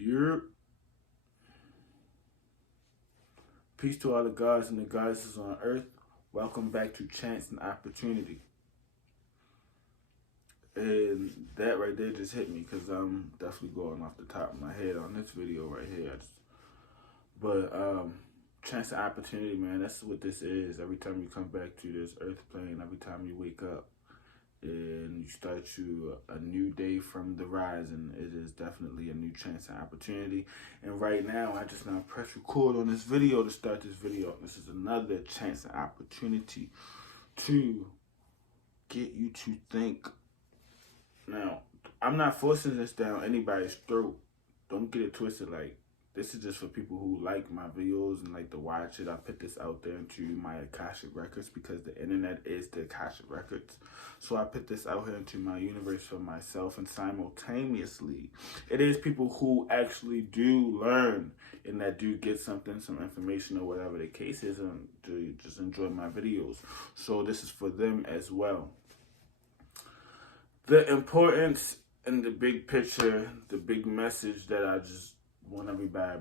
You're peace to all the gods and the goddesses on earth. Welcome back to Chance and Opportunity. And that right there just hit me because I'm definitely going off the top of my head on this video right here. Chance and opportunity, man, that's what this is. Every time you come back to this earth plane, every time you wake up and you start a new day from the rising, it is definitely a new chance and opportunity. And right now, I just now press record on this video to start this video. This is another chance and opportunity to get you to think. Now, I'm not forcing this down anybody's throat. Don't get it twisted. Like, this is just for people who like my videos and like to watch it. I put this out there into my Akashic Records because the internet is the Akashic Records. So I put this out here into my universe for myself, and simultaneously, it is people who actually do learn and that do get something, some information or whatever the case is, and do just enjoy my videos. So this is for them as well. The importance and the big picture, the big message that I just want everybody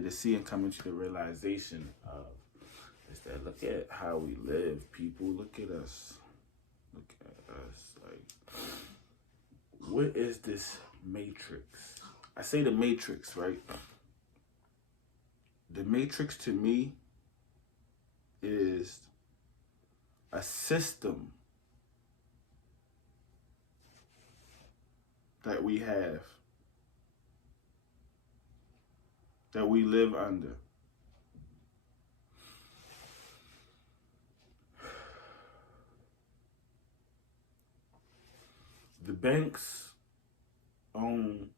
to see and come into the realization of is that look at how we live, people. Look at us. Look at us. Like, what is this matrix? I say the matrix, right? The matrix to me is a system that we have, that we live under. The banks own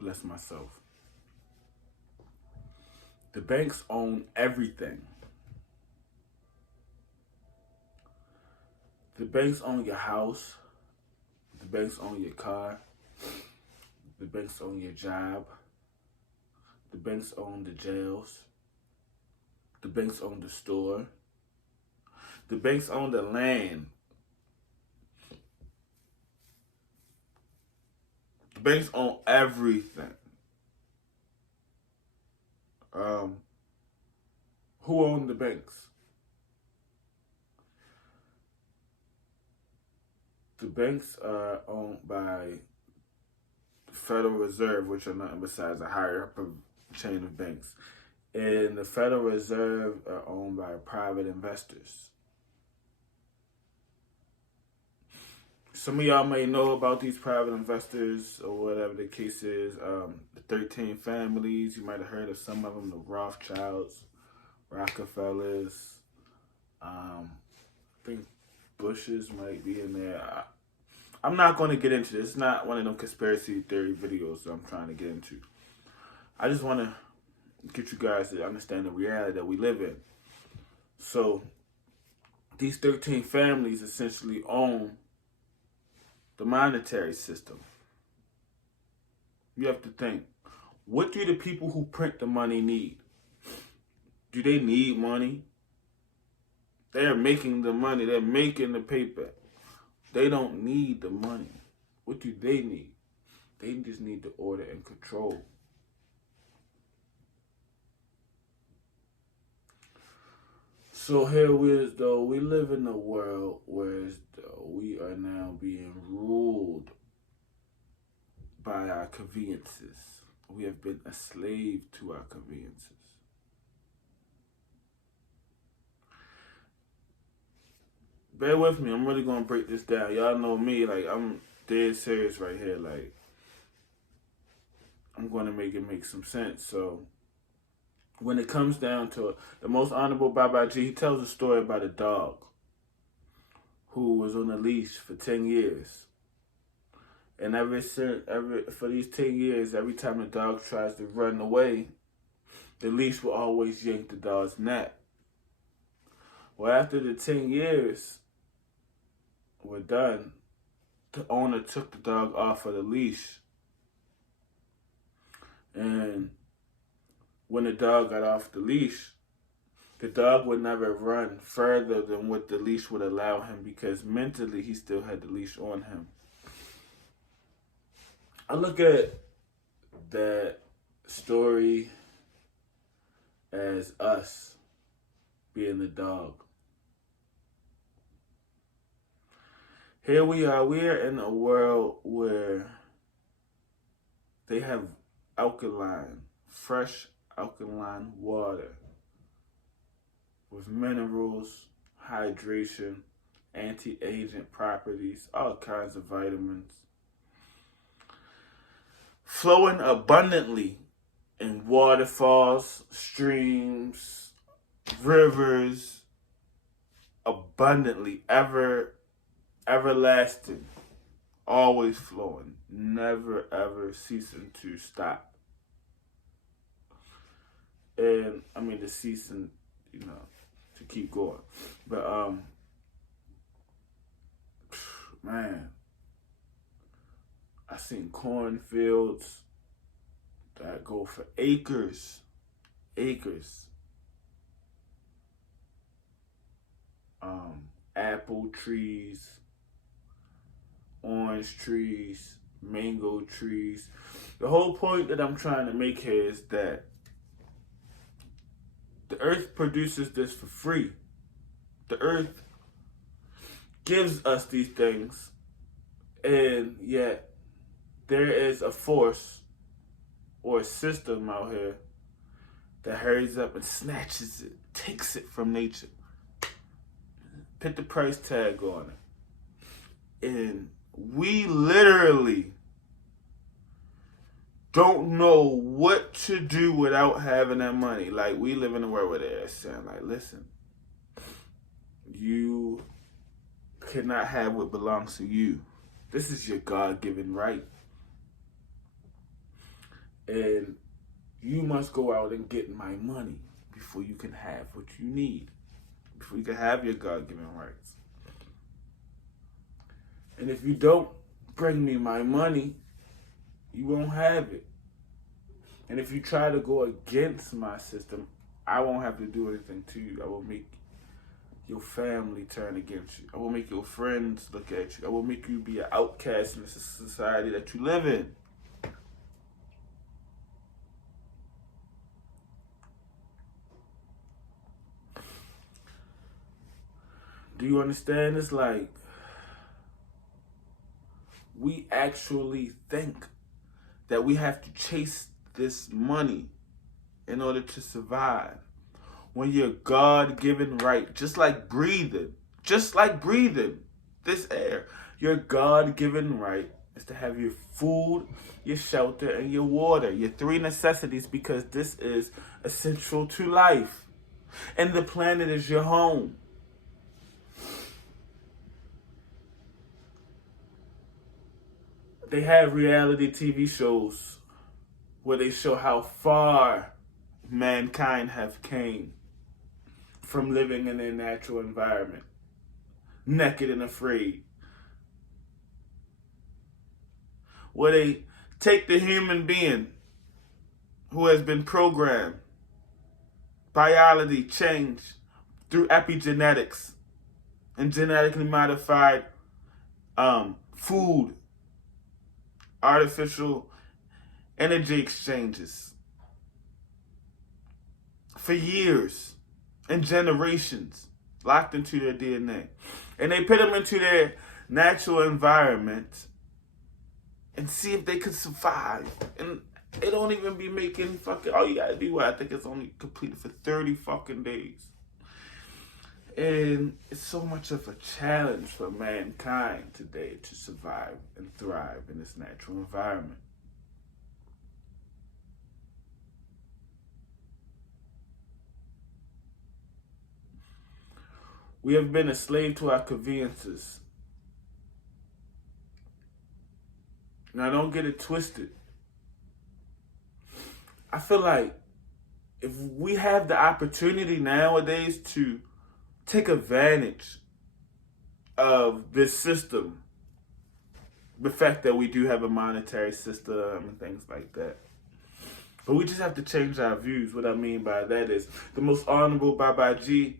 bless myself. The banks own everything. The banks own your house. The banks own your car. The banks own your job. The banks own the jails. The banks own the store. The banks own the land. The banks own everything. Who own the banks? The banks are owned by the Federal Reserve, which are nothing besides a higher up chain of banks. And the Federal Reserve are owned by private investors. Some of y'all may know about these private investors or whatever the case is. The 13 families, you might have heard of some of them, the Rothschilds, Rockefellers, I think Bushes might be in there. I'm not going to get into this. It's not one of them conspiracy theory videos that I'm trying to get into. I just want to get you guys to understand the reality that we live in. So, these 13 families essentially own the monetary system. You have to think, what do the people who print the money need? Do they need money? They're making the money. They're making the paper. They don't need the money. What do they need? They just need the order and control. So here we live in a world where we are now being ruled by our conveniences. We have been a slave to our conveniences. Bear with me, I'm really gonna break this down. Y'all know me, like, I'm dead serious right here. Like, I'm gonna make it make some sense. So, when it comes down to it, the most honorable Babaji, he tells a story about a dog who was on a leash for 10 years. And for these 10 years, every time the dog tries to run away, the leash will always yank the dog's neck. Well, after the 10 years were done, the owner took the dog off of the leash. And when the dog got off the leash, The dog would never run further than what the leash would allow him because mentally he still had the leash on him. I look at that story as us being the dog. Here we are. We're in a world where they have fresh alkaline water with minerals, hydration, anti-aging properties, all kinds of vitamins, flowing abundantly in waterfalls, streams, rivers, abundantly, everlasting, always flowing, never ever ceasing to stop. And I mean to cease and to keep going. But man, I seen cornfields that go for acres. Apple trees, orange trees, mango trees. The whole point that I'm trying to make here is that the earth produces this for free. The earth gives us these things, and yet there is a force or a system out here that hurries up and snatches it, takes it from nature, put the price tag on it. And we literally don't know what to do without having that money. Like, we live in a world where they're saying, like, listen, you cannot have what belongs to you. This is your God-given right. And you must go out and get my money before you can have what you need, before you can have your God-given rights. And if you don't bring me my money, you won't have it. And if you try to go against my system, I won't have to do anything to you. I will make your family turn against you. I will make your friends look at you. I will make you be an outcast in the society that you live in. Do you understand? It's like we actually think that we have to chase this money in order to survive. When your God-given right, just like breathing, this air, your God-given right is to have your food, your shelter, and your water, your three necessities, because this is essential to life. And the planet is your home. They have reality TV shows where they show how far mankind have came from living in their natural environment, naked and afraid. Where they take the human being who has been programmed, biology changed through epigenetics and genetically modified food, artificial energy exchanges for years and generations, locked into their DNA. And they put them into their natural environment and see if they could survive. And they don't even be making fucking, all you gotta do, I think it's only completed for 30 fucking days. And it's so much of a challenge for mankind today to survive and thrive in this natural environment. We have been a slave to our conveniences. Now, don't get it twisted. I feel like if we have the opportunity nowadays to take advantage of this system, the fact that we do have a monetary system and things like that, But we just have to change our views. What I mean by that is the most honorable Babaji,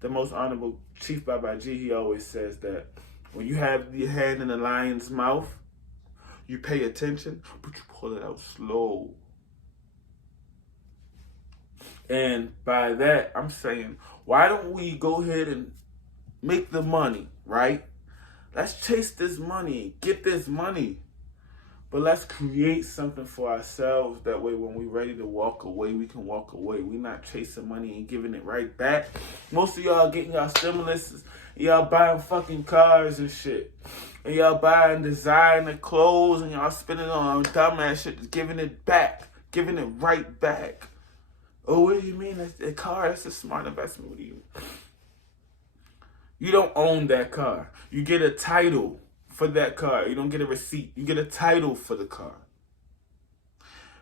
the most honorable Chief Babaji, he always says that when you have your hand in the lion's mouth, you pay attention, but you pull it out slow. And by that, I'm saying, why don't we go ahead and make the money, right? Let's chase this money, get this money. But let's create something for ourselves. That way, when we're ready to walk away, we can walk away. We're not chasing money and giving it right back. Most of y'all getting y'all stimuluses, y'all buying fucking cars and shit. And y'all buying designer clothes and y'all spending on dumbass shit, just giving it back. Giving it right back. Oh, what do you mean? That's a car? That's a smart investment. What do you mean? You don't own that car. You get a title for that car. You don't get a receipt. You get a title for the car.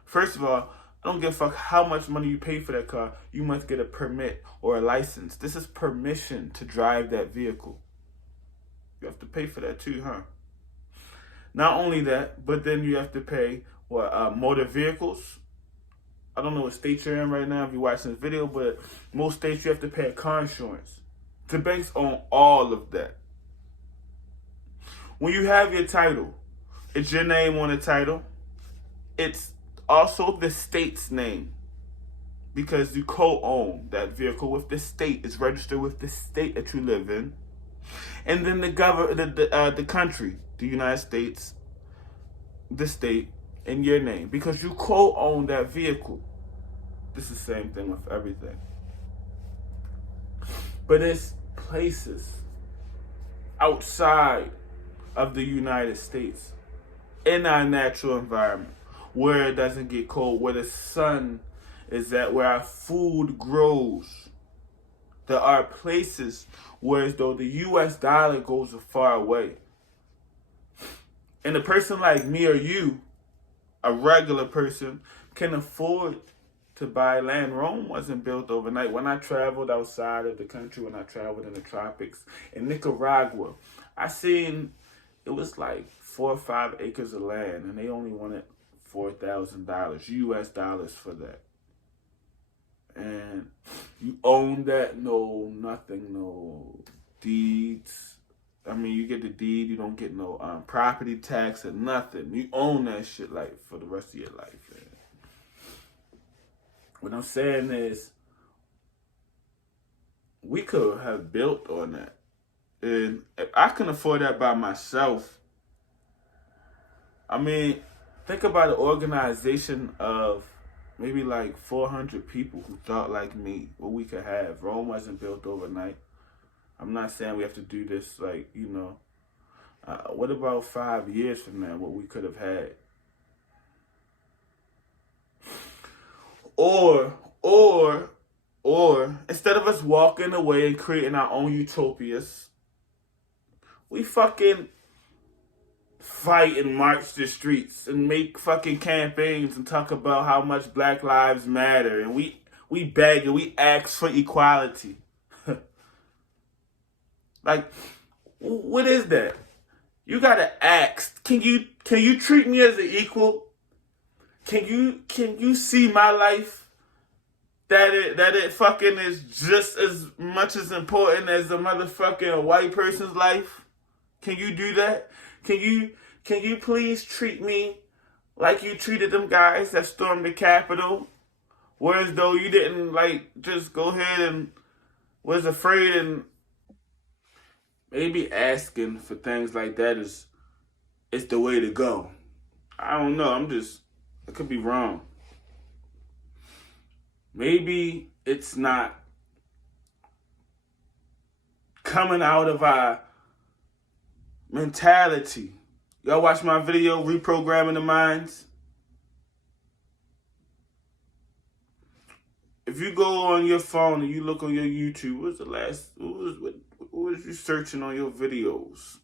First of all, I don't give a fuck how much money you pay for that car. You must get a permit or a license. This is permission to drive that vehicle. You have to pay for that too, huh? Not only that, but then you have to pay motor vehicles. I don't know what state you're in right now if you're watching this video, but most states you have to pay a car insurance. The banks own all of that. When you have your title, it's your name on the title. It's also the state's name because you co-own that vehicle with the state. It's registered with the state that you live in. And then the country, the United States, the state, in your name because you co-own that vehicle. This is the same thing with everything. But it's places outside of the United States in our natural environment where it doesn't get cold, where the sun is at, where our food grows. There are places where as though the US dollar goes far away. And a person like me or you, a regular person, can afford to buy land. Rome wasn't built overnight. When I traveled outside of the country, when I traveled in the tropics, in Nicaragua, I seen it was like 4 or 5 acres of land, and they only wanted $4,000 US dollars for that. And you own that? No, nothing, no deeds. I mean, you get the deed, you don't get no property tax or nothing. You own that shit like for the rest of your life. Man. What I'm saying is, we could have built on that. And if I can afford that by myself, I mean, think about an organization of maybe like 400 people who thought like me, what we could have. Rome wasn't built overnight. I'm not saying we have to do this like, you know. What about 5 years from now, what we could have had? Or, instead of us walking away and creating our own utopias, we fucking fight and march the streets and make fucking campaigns and talk about how much Black Lives Matter, and we beg and we ask for equality. Like, what is that? You gotta ask. Can you treat me as an equal? Can you see my life that it fucking is just as much as important as a motherfucking white person's life? Can you do that? Can you please treat me like you treated them guys that stormed the Capitol? Whereas though you didn't like just go ahead and was afraid, and maybe asking for things like that is the way to go. I don't know. I could be wrong. Maybe it's not coming out of our mentality. Y'all watch my video, Reprogramming the Minds? If you go on your phone and you look on your YouTube, what was you searching on your videos?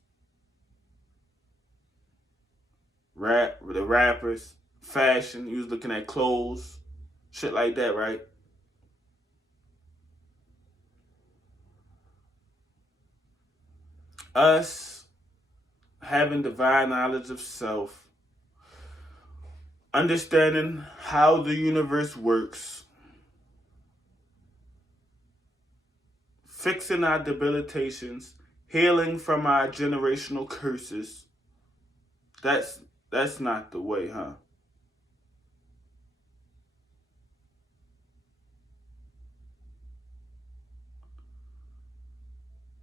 The rappers, fashion, you was looking at clothes, shit like that, right? Us having divine knowledge of self, understanding how the universe works, fixing our debilitations, healing from our generational curses. That's not the way, huh?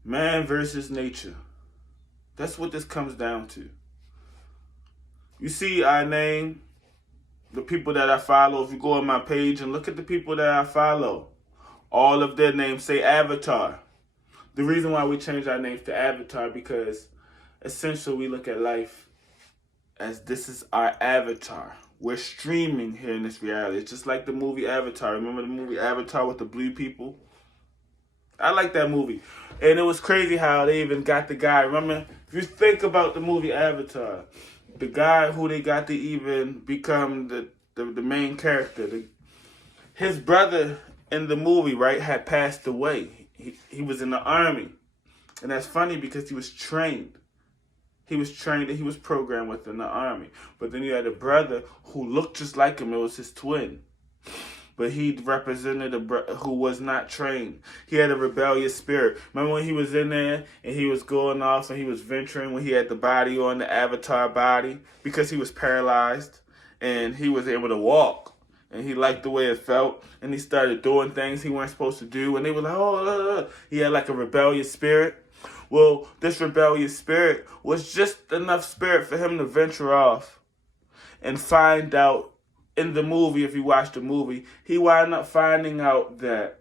Man versus nature. That's what this comes down to. You see our name, the people that I follow. If you go on my page and look at the people that I follow, all of their names say Avatar. The reason why we changed our names to Avatar, because essentially we look at life as this is our avatar. We're streaming here in this reality. It's just like the movie Avatar. Remember the movie Avatar with the blue people? I like that movie. And it was crazy how they even got the guy. Remember, if you think about the movie Avatar, the guy who they got to even become the main character, his brother in the movie, right, had passed away. He was in the army. And that's funny because he was trained. He was trained and he was programmed within the army. But then you had a brother who looked just like him. It was his twin. But he represented who was not trained. He had a rebellious spirit. Remember when he was in there and he was going off and he was venturing when he had the body on, the avatar body, because he was paralyzed and he was able to walk. And he liked the way it felt. And he started doing things he weren't supposed to do. And they were like, oh, he had like a rebellious spirit. Well, this rebellious spirit was just enough spirit for him to venture off and find out. In the movie, if you watch the movie, he wound up finding out that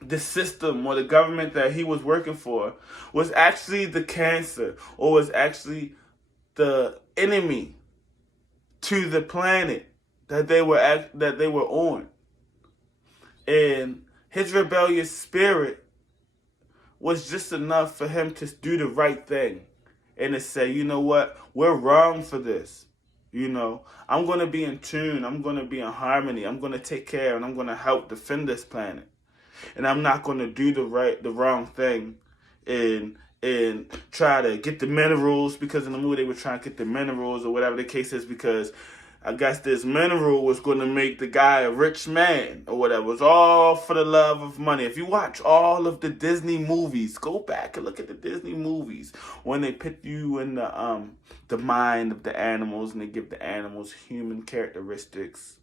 the system or the government that he was working for was actually the cancer, or was actually the enemy to the planet that they were on. And his rebellious spirit was just enough for him to do the right thing and to say, you know what, we're wrong for this. You know, I'm going to be in tune. I'm going to be in harmony. I'm going to take care and I'm going to help defend this planet. And I'm not going to do the wrong thing and try to get the minerals, because in the movie they were trying to get the minerals or whatever the case is, because I guess this mineral was going to make the guy a rich man or whatever. It was all for the love of money. If you watch all of the Disney movies, go back and look at the Disney movies when they put you in the mind of the animals and they give the animals human characteristics.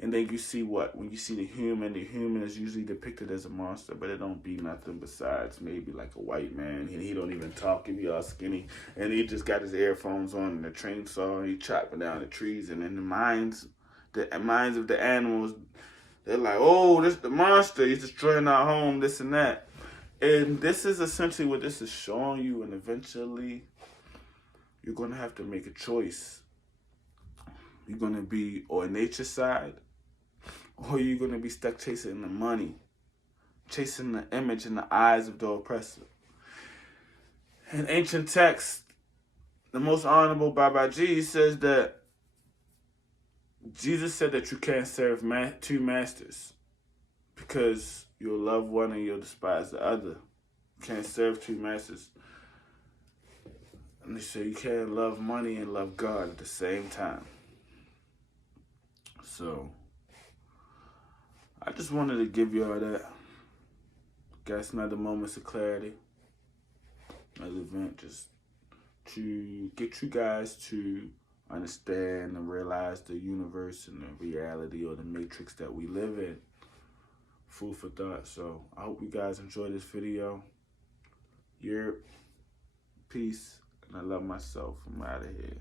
And then you see when you see the human is usually depicted as a monster, but it don't be nothing besides maybe like a white man, and he don't even talk, he be all skinny, and he just got his earphones on and a chainsaw, and he chopping down the trees, and in the minds of the animals, they're like, oh, this the monster, he's destroying our home, this and that. And this is essentially what this is showing you, and eventually you're going to have to make a choice. You're going to be on nature's side, or you're going to be stuck chasing the money, chasing the image in the eyes of the oppressor. In ancient texts, the most honorable Babaji says that Jesus said that you can't serve two masters, because you'll love one and you'll despise the other. You can't serve two masters. And they say you can't love money and love God at the same time. So, I just wanted to give y'all that. Got another moments of clarity. Another event just to get you guys to understand and realize the universe and the reality or the matrix that we live in. Food for thought. So, I hope you guys enjoyed this video. Peace. And I love myself. I'm out of here.